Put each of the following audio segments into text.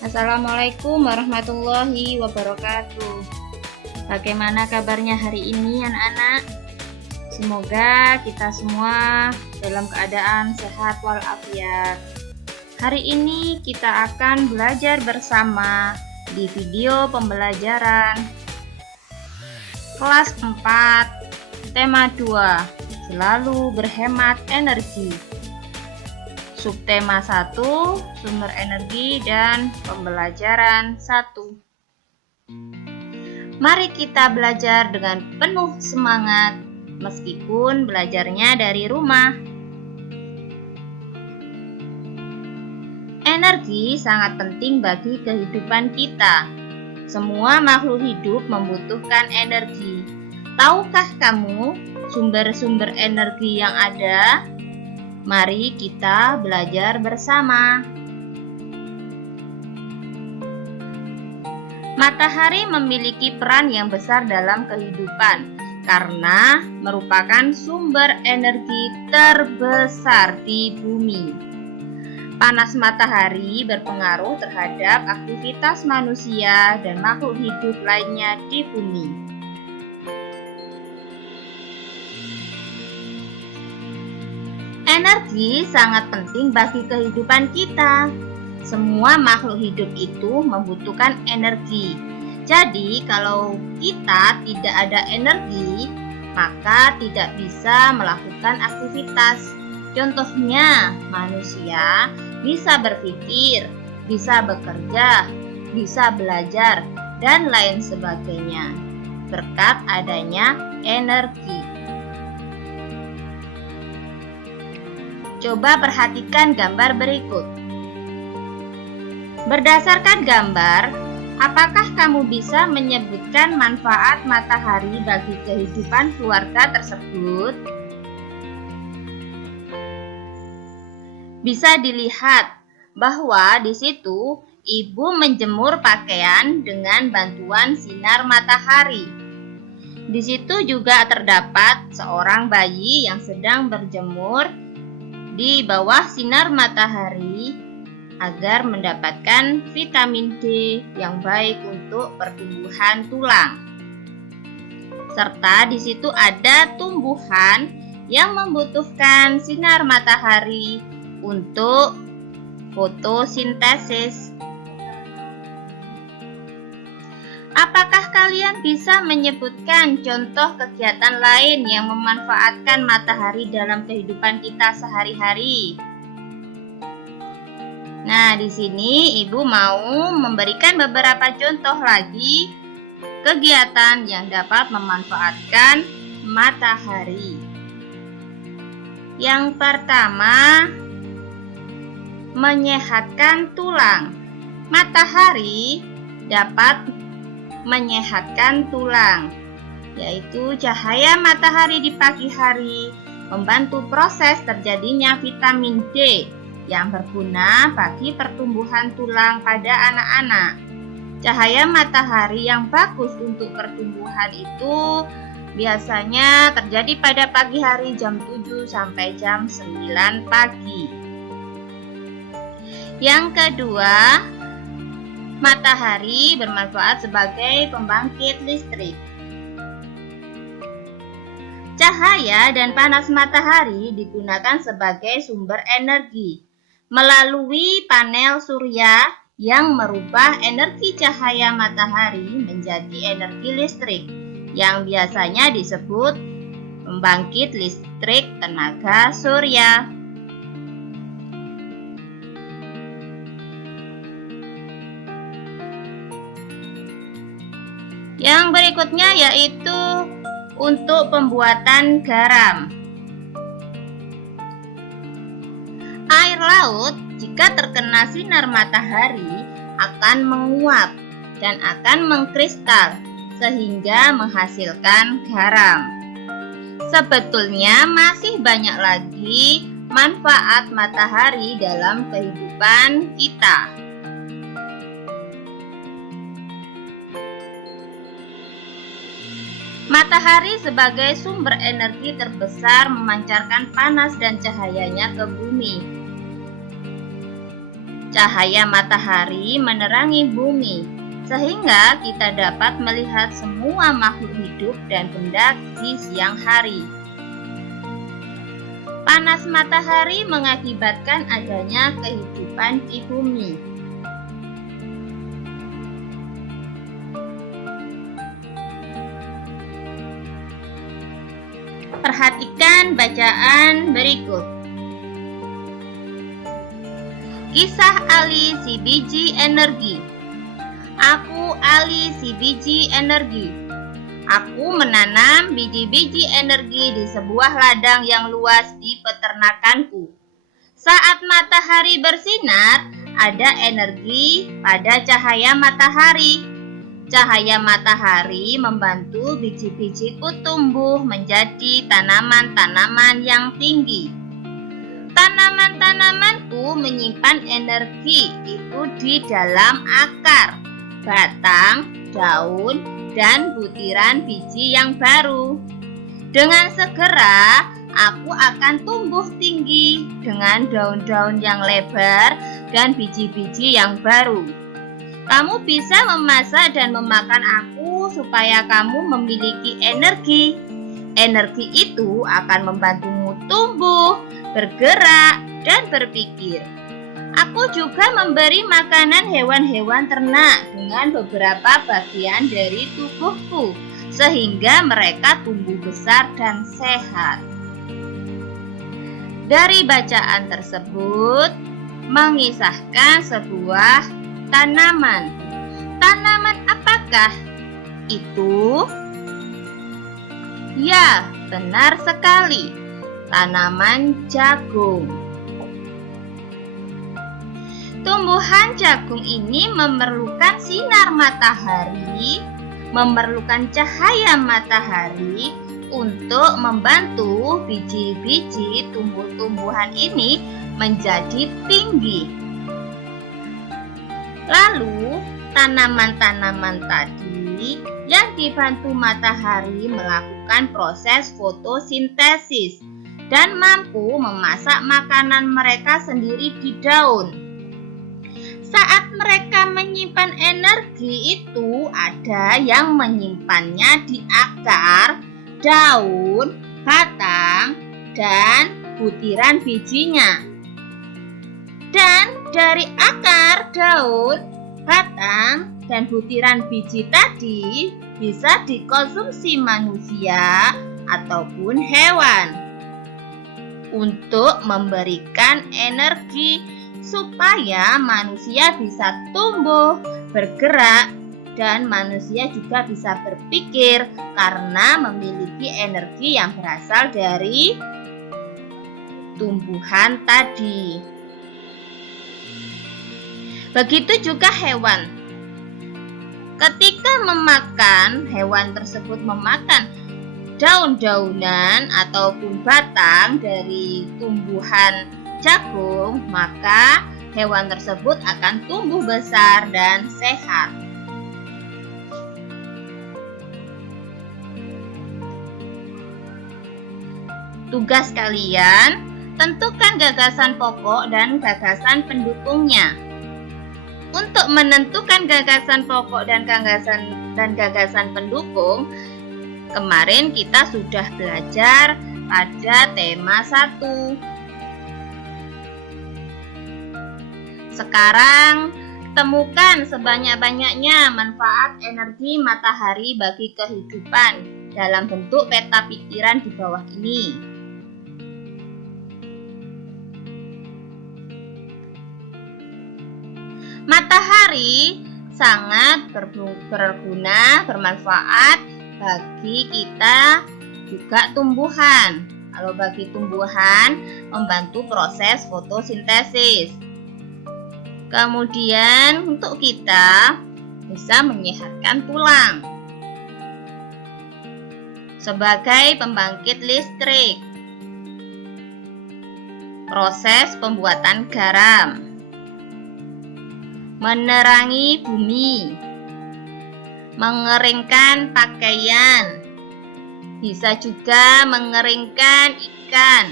Assalamualaikum warahmatullahi wabarakatuh. Bagaimana kabarnya hari ini anak-anak? Semoga kita semua dalam keadaan sehat walafiat. Hari ini kita akan belajar bersama di video pembelajaran kelas 4, tema 2, selalu berhemat energi. Subtema 1, sumber energi dan pembelajaran 1. Mari kita belajar dengan penuh semangat meskipun belajarnya dari rumah. Energi sangat penting bagi kehidupan kita. Semua makhluk hidup membutuhkan energi. Tahukah kamu sumber-sumber energi yang ada? Mari kita belajar bersama. Matahari memiliki peran yang besar dalam kehidupan karena merupakan sumber energi terbesar di bumi. Panas matahari berpengaruh terhadap aktivitas manusia dan makhluk hidup lainnya di bumi. Energi sangat penting bagi kehidupan kita. Semua makhluk hidup itu membutuhkan energi. Jadi, kalau kita tidak ada energi, maka tidak bisa melakukan aktivitas. Contohnya, manusia bisa berpikir, bisa bekerja, bisa belajar, dan lain sebagainya berkat adanya energi. Coba perhatikan gambar berikut. Berdasarkan gambar, apakah kamu bisa menyebutkan manfaat matahari bagi kehidupan keluarga tersebut? Bisa dilihat bahwa di situ ibu menjemur pakaian dengan bantuan sinar matahari. Di situ juga terdapat seorang bayi yang sedang berjemur di bawah sinar matahari agar mendapatkan vitamin D yang baik untuk pertumbuhan tulang. Serta di situ ada tumbuhan yang membutuhkan sinar matahari untuk fotosintesis. Apakah kalian bisa menyebutkan contoh kegiatan lain yang memanfaatkan matahari dalam kehidupan kita sehari-hari? Nah, di sini ibu mau memberikan beberapa contoh lagi kegiatan yang dapat memanfaatkan matahari. Yang pertama, menyehatkan tulang. Matahari dapat menyehatkan tulang, yaitu cahaya matahari di pagi hari membantu proses terjadinya vitamin D yang berguna bagi pertumbuhan tulang pada anak-anak. Cahaya matahari yang bagus untuk pertumbuhan itu biasanya terjadi pada pagi hari jam 7 sampai jam 9 pagi. Yang kedua, matahari bermanfaat sebagai pembangkit listrik. Cahaya dan panas matahari digunakan sebagai sumber energi melalui panel surya yang merubah energi cahaya matahari menjadi energi listrik yang biasanya disebut pembangkit listrik tenaga surya. Yang berikutnya yaitu untuk pembuatan garam. Air laut jika terkena sinar matahari akan menguap dan akan mengkristal sehingga menghasilkan garam. Sebetulnya masih banyak lagi manfaat matahari dalam kehidupan kita. Matahari sebagai sumber energi terbesar memancarkan panas dan cahayanya ke bumi. Cahaya matahari menerangi bumi, sehingga kita dapat melihat semua makhluk hidup dan benda di siang hari. Panas matahari mengakibatkan adanya kehidupan di bumi. Perhatikan bacaan berikut. Kisah Ali si biji energi. Aku Ali si biji energi. Aku menanam biji-biji energi di sebuah ladang yang luas di peternakanku. Saat matahari bersinar, ada energi pada cahaya matahari. Cahaya matahari membantu biji-bijiku tumbuh menjadi tanaman-tanaman yang tinggi. Tanaman-tanamanku menyimpan energi itu di dalam akar, batang, daun, dan butiran biji yang baru. Dengan segera, aku akan tumbuh tinggi dengan daun-daun yang lebar dan biji-biji yang baru. Kamu bisa memasak dan memakan aku supaya kamu memiliki energi. Energi itu akan membantumu tumbuh, bergerak, dan berpikir. Aku juga memberi makanan hewan-hewan ternak dengan beberapa bagian dari tubuhku, sehingga mereka tumbuh besar dan sehat. Dari bacaan tersebut, mengisahkan sebuah tanaman. Tanaman apakah itu? Ya, benar sekali. Tanaman jagung. Tumbuhan jagung ini memerlukan sinar matahari, memerlukan cahaya matahari untuk membantu biji-biji tumbuh-tumbuhan ini menjadi tinggi. Lalu, tanaman-tanaman tadi yang dibantu matahari melakukan proses fotosintesis dan mampu memasak makanan mereka sendiri di daun. Saat mereka menyimpan energi itu, ada yang menyimpannya di akar, daun, batang, dan butiran bijinya. Dan dari akar, daun, batang, dan butiran biji tadi bisa dikonsumsi manusia ataupun hewan untuk memberikan energi supaya manusia bisa tumbuh, bergerak, dan manusia juga bisa berpikir karena memiliki energi yang berasal dari tumbuhan tadi. Begitu juga hewan. Ketika memakan, hewan tersebut memakan daun-daunan ataupun batang dari tumbuhan jagung, maka hewan tersebut akan tumbuh besar dan sehat. Tugas kalian, tentukan gagasan pokok dan gagasan pendukungnya. Untuk menentukan gagasan pokok dan gagasan pendukung, kemarin kita sudah belajar pada tema 1. Sekarang, temukan sebanyak-banyaknya manfaat energi matahari bagi kehidupan dalam bentuk peta pikiran di bawah ini. Matahari sangat berguna, bermanfaat bagi kita juga tumbuhan. Kalau bagi tumbuhan, membantu proses fotosintesis. Kemudian untuk kita bisa menyehatkan tulang sebagai pembangkit listrik, proses pembuatan garam, menerangi bumi, mengeringkan pakaian, bisa juga mengeringkan ikan.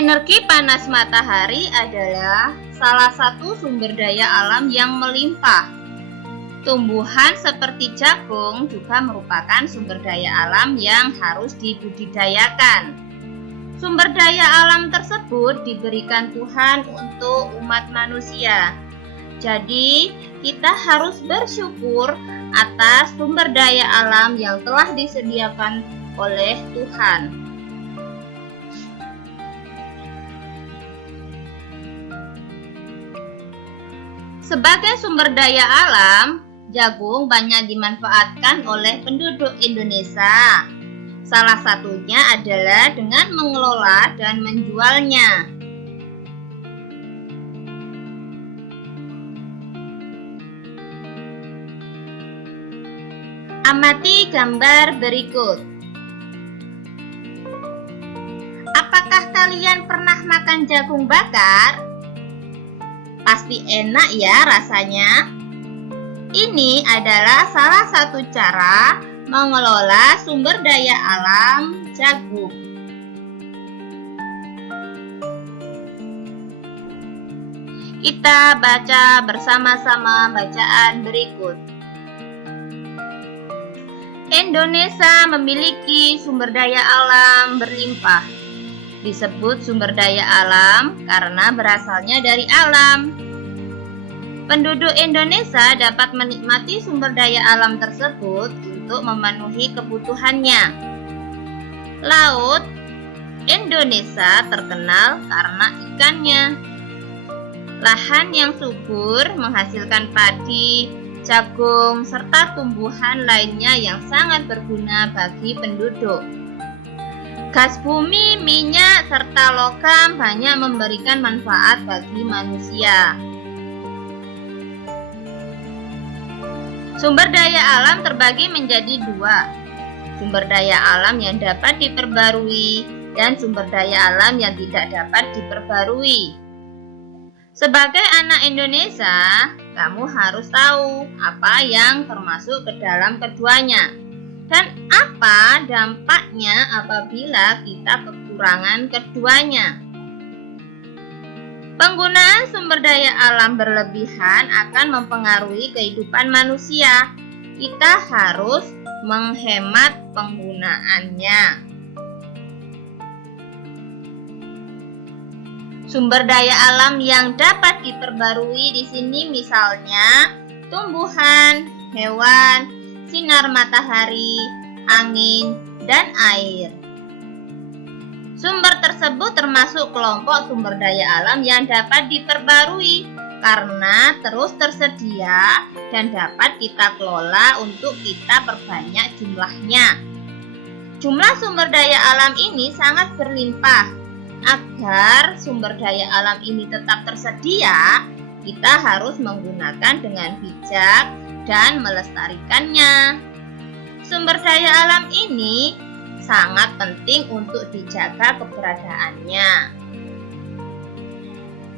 Energi panas matahari adalah salah satu sumber daya alam yang melimpah. Tumbuhan seperti jagung juga merupakan sumber daya alam yang harus dibudidayakan. Sumber daya alam tersebut diberikan Tuhan untuk umat manusia. Jadi, kita harus bersyukur atas sumber daya alam yang telah disediakan oleh Tuhan. Sebagai sumber daya alam, jagung banyak dimanfaatkan oleh penduduk Indonesia. Salah satunya adalah dengan mengelola dan menjualnya. Amati gambar berikut. Apakah kalian pernah makan jagung bakar? Pasti enak ya rasanya. Ini adalah salah satu cara mengelola sumber daya alam jagung. Kita baca bersama-sama bacaan berikut. Indonesia memiliki sumber daya alam berlimpah. Disebut sumber daya alam karena berasalnya dari alam. Penduduk Indonesia dapat menikmati sumber daya alam tersebut untuk memenuhi kebutuhannya. Laut Indonesia terkenal karena ikannya. Lahan yang subur menghasilkan padi, jagung, serta tumbuhan lainnya yang sangat berguna bagi penduduk. Gas bumi, minyak, serta logam banyak memberikan manfaat bagi manusia. Sumber daya alam terbagi menjadi dua. Sumber daya alam yang dapat diperbarui dan sumber daya alam yang tidak dapat diperbarui. Sebagai anak Indonesia, kamu harus tahu apa yang termasuk ke dalam keduanya. Dan apa dampaknya apabila kita kekurangan keduanya? Penggunaan sumber daya alam berlebihan akan mempengaruhi kehidupan manusia. Kita harus menghemat penggunaannya. Sumber daya alam yang dapat diperbarui di sini misalnya tumbuhan, hewan, sinar matahari, angin, dan air. Sumber tersebut termasuk kelompok sumber daya alam yang dapat diperbarui karena terus tersedia dan dapat kita kelola untuk kita perbanyak jumlahnya. Jumlah sumber daya alam ini sangat berlimpah. Agar sumber daya alam ini tetap tersedia, kita harus menggunakan dengan bijak dan melestarikannya. Sumber daya alam ini sangat penting untuk dijaga keberadaannya.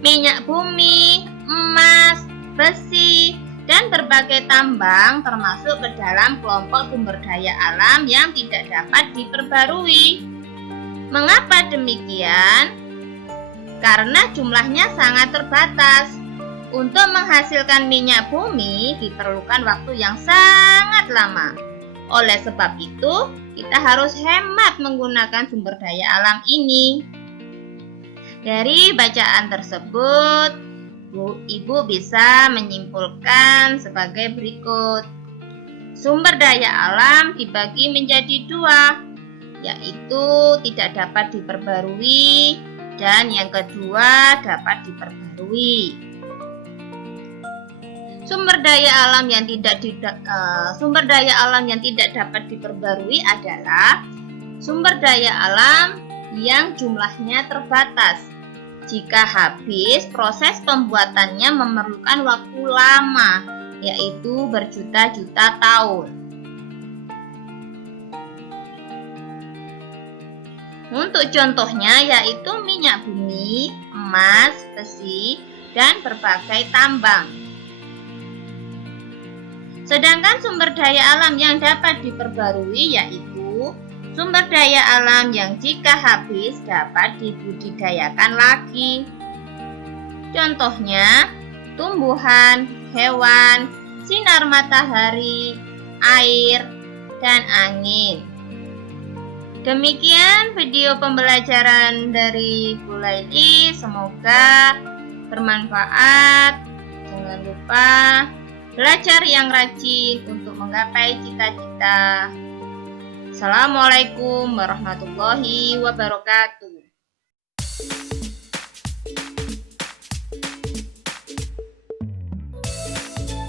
Minyak bumi, emas, besi, dan berbagai tambang termasuk ke dalam kelompok sumber daya alam yang tidak dapat diperbarui. Mengapa demikian? Karena jumlahnya sangat terbatas. Untuk menghasilkan minyak bumi diperlukan waktu yang sangat lama. Oleh sebab itu, kita harus hemat menggunakan sumber daya alam ini. Dari bacaan tersebut, Ibu bisa menyimpulkan sebagai berikut. Sumber daya alam dibagi menjadi dua, yaitu tidak dapat diperbarui dan yang kedua dapat diperbarui. Sumber daya alam yang tidak dapat diperbarui adalah sumber daya alam yang jumlahnya terbatas. Jika habis, proses pembuatannya memerlukan waktu lama, yaitu berjuta-juta tahun. Untuk contohnya yaitu minyak bumi, emas, besi, dan berbagai tambang. Sedangkan sumber daya alam yang dapat diperbarui yaitu sumber daya alam yang jika habis dapat dibudidayakan lagi. Contohnya, tumbuhan, hewan, sinar matahari, air, dan angin. Demikian video pembelajaran dari Bu Laili, semoga bermanfaat. Jangan lupa belajar yang rajin untuk menggapai cita-cita. Assalamualaikum warahmatullahi wabarakatuh.